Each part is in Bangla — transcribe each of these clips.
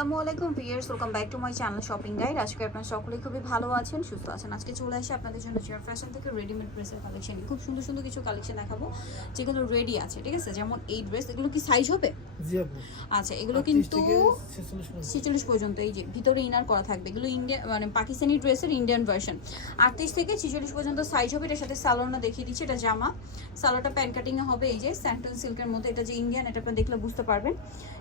আসসালামু আলাইকুম viewers, welcome back to my channel shopping guide. আজকে আপনারা সকলেই খুবই ভালো আছেন, সুস্থ আছেন। আজকে চলে আসে আপনাদের জন্য চেয়ার ফ্যাশন থেকে রেডিমেড ড্রেসের কালেকশন খুব সুন্দর সুন্দর কিছু কালেকশন দেখাবো, যেগুলো রেডি আছে, ঠিক আছে? যেমন এই ড্রেস এগুলো কি সাইজ হবে? আচ্ছা এগুলো কিন্তু থেকে 46 পর্যন্ত। ছেচল্লিশ পর্যন্ত এই যে ভিতরে ইনার করা থাকবে। এগুলো ইন্ডিয়া মানে পাকিস্তানি ড্রেসের ইন্ডিয়ান ভার্সন আটত্রিশ থেকে ছেচল্লিশ পর্যন্ত সাইজ হবে এটার সাথে সালোয়ারটা দেখিয়ে দিচ্ছি এটা জামা। সালোয়ারটা প্যান্ট কাটিং এ হবে এই যে স্যান্টন সিল্কের মধ্যে এটা যে ইন্ডিয়ান এটা আপনারা দেখলে বুঝতে পারবেন।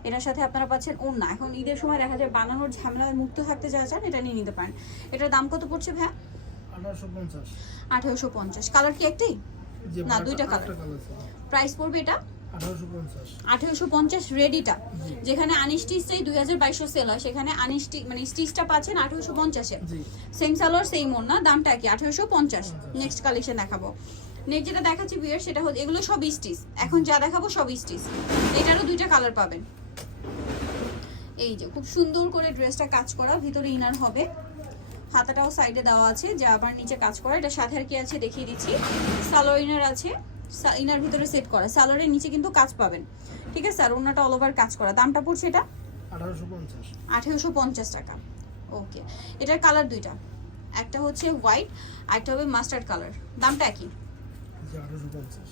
এটার সাথে আপনারা পাচ্ছেন ওড়না। এখন ঈদের সময় দেখা যায় বানানোর ঝামেলা মুক্ত থাকতে যা চান এটা নিয়ে নিতে পারেন। এটার দাম কত পড়ছে 1850 আঠেরোশো পঞ্চাশ। কালার কি একটাই? না, দুইটা আছে। প্রাইস পড়বে এটা? 1850 আঠেরোশো পঞ্চাশ। রেডিটা। যেখানে আনিস্টিচটাই দুই হাজার বাইশশো সেল হয় সেখানে আনিস্টি মানে স্টিচটা পাচ্ছেন আঠেরোশো পঞ্চাশে। সেম সালোয়ার সেম ওর না দামটা কি? আঠেরোশো পঞ্চাশ। নেক্সট কালেকশন দেখাবো। নেক্সট যেটা দেখাচ্ছি বিয়ার সেটা হচ্ছে এগুলো সব স্টিচ। এখন যা দেখাবো সব স্টিচ। এটারও দুইটা কালার পাবেন। এই যে খুব সুন্দর করে ড্রেসটা কাজ করা ভিতরে ইনার হবে। হাতাটাও সাইডে দেওয়া আছে যা আবার নিচে কাজ করা। এটা সাথে আর কি আছে? দেখিয়ে দিচ্ছি। সালোয়ার ইনার আছে। ইনার ভিতরে সেট করা। সালোয়ারের নিচে কিন্তু কাজ পাবেন। ঠিক আছে? স্যার ওনাটা অল ওভার কাজ করা। দামটা পড়ছে এটা? 1850 আঠেরোশো পঞ্চাশ টাকা। ওকে এটার কালার দুইটা। একটা হচ্ছে হোয়াইট একটা হবে মাস্টার্ড কালার দামটা একই? আঠারোশো 1850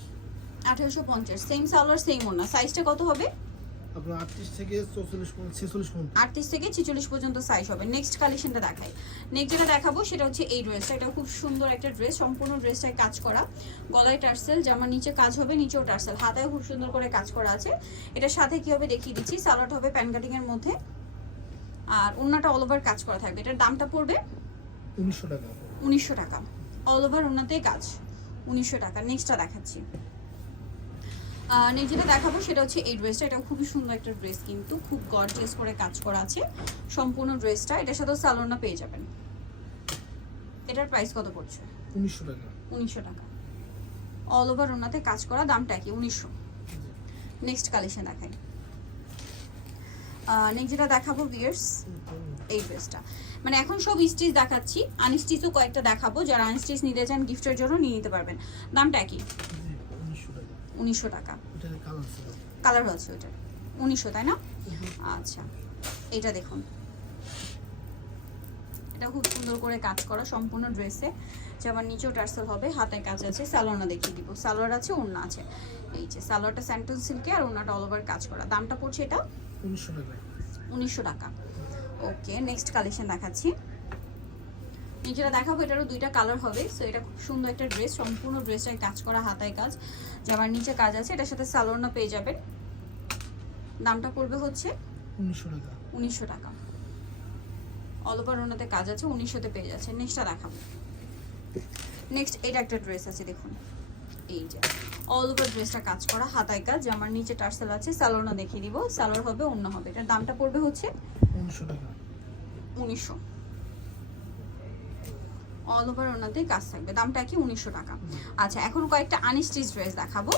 আঠেরোশো পঞ্চাশ। সেম সালোয়ার সেম ওনা সাইজটা কত হবে? আপনার 38 থেকে 44 পর্যন্ত 46 পর্যন্ত। আটত্রিশ থেকে ছেচল্লিশ পর্যন্ত সাইজ হবে। নেক্সট কালেকশনটা দেখাই। নেক্সট যেটা দেখাবো সেটা হচ্ছে এই ড্রেসটা এটা খুব সুন্দর একটা ড্রেস সম্পূর্ণ ড্রেসটায় কাজ করা। গলায় টার্সেল জামার নিচে কাজ হবে নিচেও টার্সেল। হাতায় খুব সুন্দর করে কাজ করা আছে। এটার সাথে কি হবে দেখিয়ে দিচ্ছি। সালোয়ারটা হবে প্যান কাটিং এর মধ্যে। আর ওনাটা অল ওভার কাজ করা থাকবে। এটার দামটা পড়বে? 1900 টাকা। উনিশশো টাকা। অল ওভার ওনাতেই কাজ। উনিশশো টাকা। নেক্সটটা দেখাচ্ছি। নেক্সট যেটা দেখাবো সেটা হচ্ছে এই ড্রেসটা এটা খুবই সুন্দর একটা ড্রেস কিন্তু খুব গর্জিয়াস করে কাজ করা আছে। সম্পূর্ণ ড্রেসটা এটার সাথে সালোনা পেয়ে যাবেন। এটার প্রাইস কত পড়ছে? 1900 টাকা। উনিশশো টাকা। অল ওভার ওনাতে কাজ করা দামটা কি? উনিশশো। নেক্সট কালেকশন দেখাই। নেক্সট যেটা দেখাবো বিয়ার্স এই ড্রেসটা মানে এখন সব স্টিচ দেখাচ্ছি। আনস্টিচও কয়েকটা দেখাবো। যারা আনস্টিচ নিতে চান গিফটের জন্য নিয়ে নিতে পারবেন। দামটা কি? জি 1900 টাকা উনিশশো টাকা। কালার আছে ওইটার উনিশশো তাই না? আচ্ছা এটা দেখুন। এটা খুব সুন্দর করে কাজ করা সম্পূর্ণ ড্রেসে যেমন নিচেও টার্সেল হবে হাতে কাজ আছে সালোয়ারটা দেখিয়ে দিব। সালোয়ার আছে ওড়না আছে। এই যে সালোয়ারটা স্যান্টন সিল্কে আর ওড়নাটা অল ওভার কাজ করা। দামটা পড়ছে এটা? 1900 টাকা উনিশশো টাকা। ওকে নেক্সট কালেকশন দেখাচ্ছি। যেটা দেখাবো এটারও দুইটা কালার হবে। সো এটা খুব সুন্দর একটা ড্রেস সম্পূর্ণ ড্রেসটায় কাজ করা হাতায় কাজ। জামার নিচে কাজ আছে এটার সাথে সালোয়ারও পেয়ে যাবেন। দামটা পড়বে হচ্ছে 1900 টাকা। উনিশশো টাকা। অল ওভার ওনাতে কাজ আছে উনিশশোতে পেয়ে যাচ্ছে। নেক্সটটা দেখাবো। নেক্সট এটা একটা ড্রেস আছে দেখুন। এই যে অল ওভার ড্রেসটা কাজ করা হাতায় কাজ। জামার নিচে টার্সেল আছে সালোয়ারটা দেখিয়ে দিব। সালোয়ার হবে অন্য হবে। এটার দামটা পড়বে হচ্ছে 1900 টাকা। উনিশশো। অল ওভার ওনাতেই কাজ থাকবে। দামটা কি উনিশশো টাকা। আচ্ছা এখন কয়েকটা আনস্টিচ ড্রেস দেখাবো।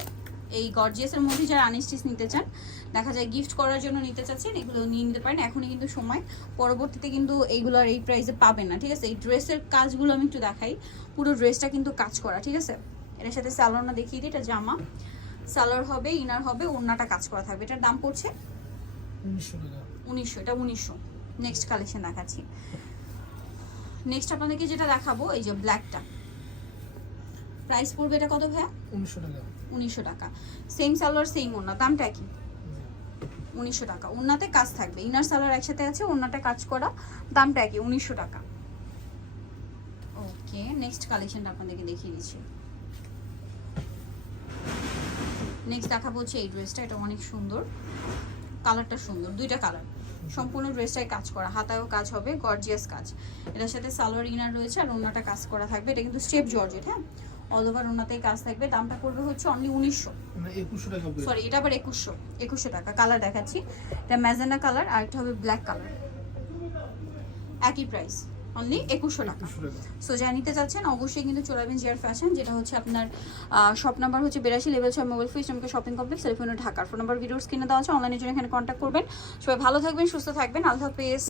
এই গর্জিয়াসের মধ্যে যারা আনস্টিচ নিতে চান দেখা যায় গিফট করার জন্য নিতে চাচ্ছেন এগুলো নিয়ে নিতে পারেন। এখনই কিন্তু সময়। পরবর্তীতে কিন্তু এইগুলো আর এই প্রাইসে পাবেন না ঠিক আছে? এই ড্রেসের কাজগুলো আমি একটু দেখাই। পুরো ড্রেসটা কিন্তু কাজ করা ঠিক আছে? এটার সাথে সালোয়ারটা দেখিয়ে দিই এটা জামা। সালোয়ার হবে ইনার হবে ওড়নাটা কাজ করা থাকবে। এটার দাম পড়ছে? 1900 টাকা। উনিশশো এটা উনিশশো। নেক্সট কালেকশন দেখাচ্ছি। নেক্সট আপনাদেরকে যেটা দেখাবো এই যে ব্ল্যাকটা প্রাইস পড়বে এটা কত ভাইয়া? 1900 টাকা। উনিশশো টাকা। সেম সালোয়ার সেম ওড়না দামটা কি? উনিশশো টাকা। ওড়নাতে কাজ থাকবে। ইনার সালোয়ার একসাথে আছে ওড়নাটা কাজ করা। দামটা কি? উনিশশো টাকা। ওকে নেক্সট কালেকশনটা আপনাদেরকে দেখিয়ে দিচ্ছি। নেক্সট দেখাবো হচ্ছে এই ড্রেসটা এটা অনেক সুন্দর। কালারটা সুন্দর। দুইটা কালার সম্পূর্ণ ড্রেসটাই কাজ করা হাতায়ও কাজ হবে গর্জিয়াস কাজ। এটার সাথে সালোয়ার ইনার রয়েছে আর ওনাটা কাজ করা থাকবে এটা কিন্তু স্টেপ জর্জেট হ্যাঁ? অল ওভার ওনাতেই কাজ থাকবে দামটা পড়বে হচ্ছে অনলি উনিশশো। মানে 2100 টাকা সরি এটা আবার একুশশো একুশশো টাকা কালার দেখাচ্ছি। এটা ম্যাজেন্ডা কালার আর একটা হবে ব্ল্যাক কালার একই প্রাইস অনলি একুশশো টাকা। সো যা নিতে চাচ্ছেন অবশ্যই কিন্তু চলে আসবেন জিয়ার ফ্যাশন যেটা হচ্ছে আপনার শপ নাম্বার হচ্ছে বিরাশি লেভেল ছয় মোবাইল ফোন ইসলামকে শপিং কমপ্লেক্স সেলফোনের ঢাকার। ফোন নাম্বার ভিডিওস কিনে দেওয়া আছে অনলাইনের জন্য এখানে কন্ট্যাক্ট করবেন। সবাই ভালো থাকবেন সুস্থ থাকবেন। আল্লাহ হাফেজ।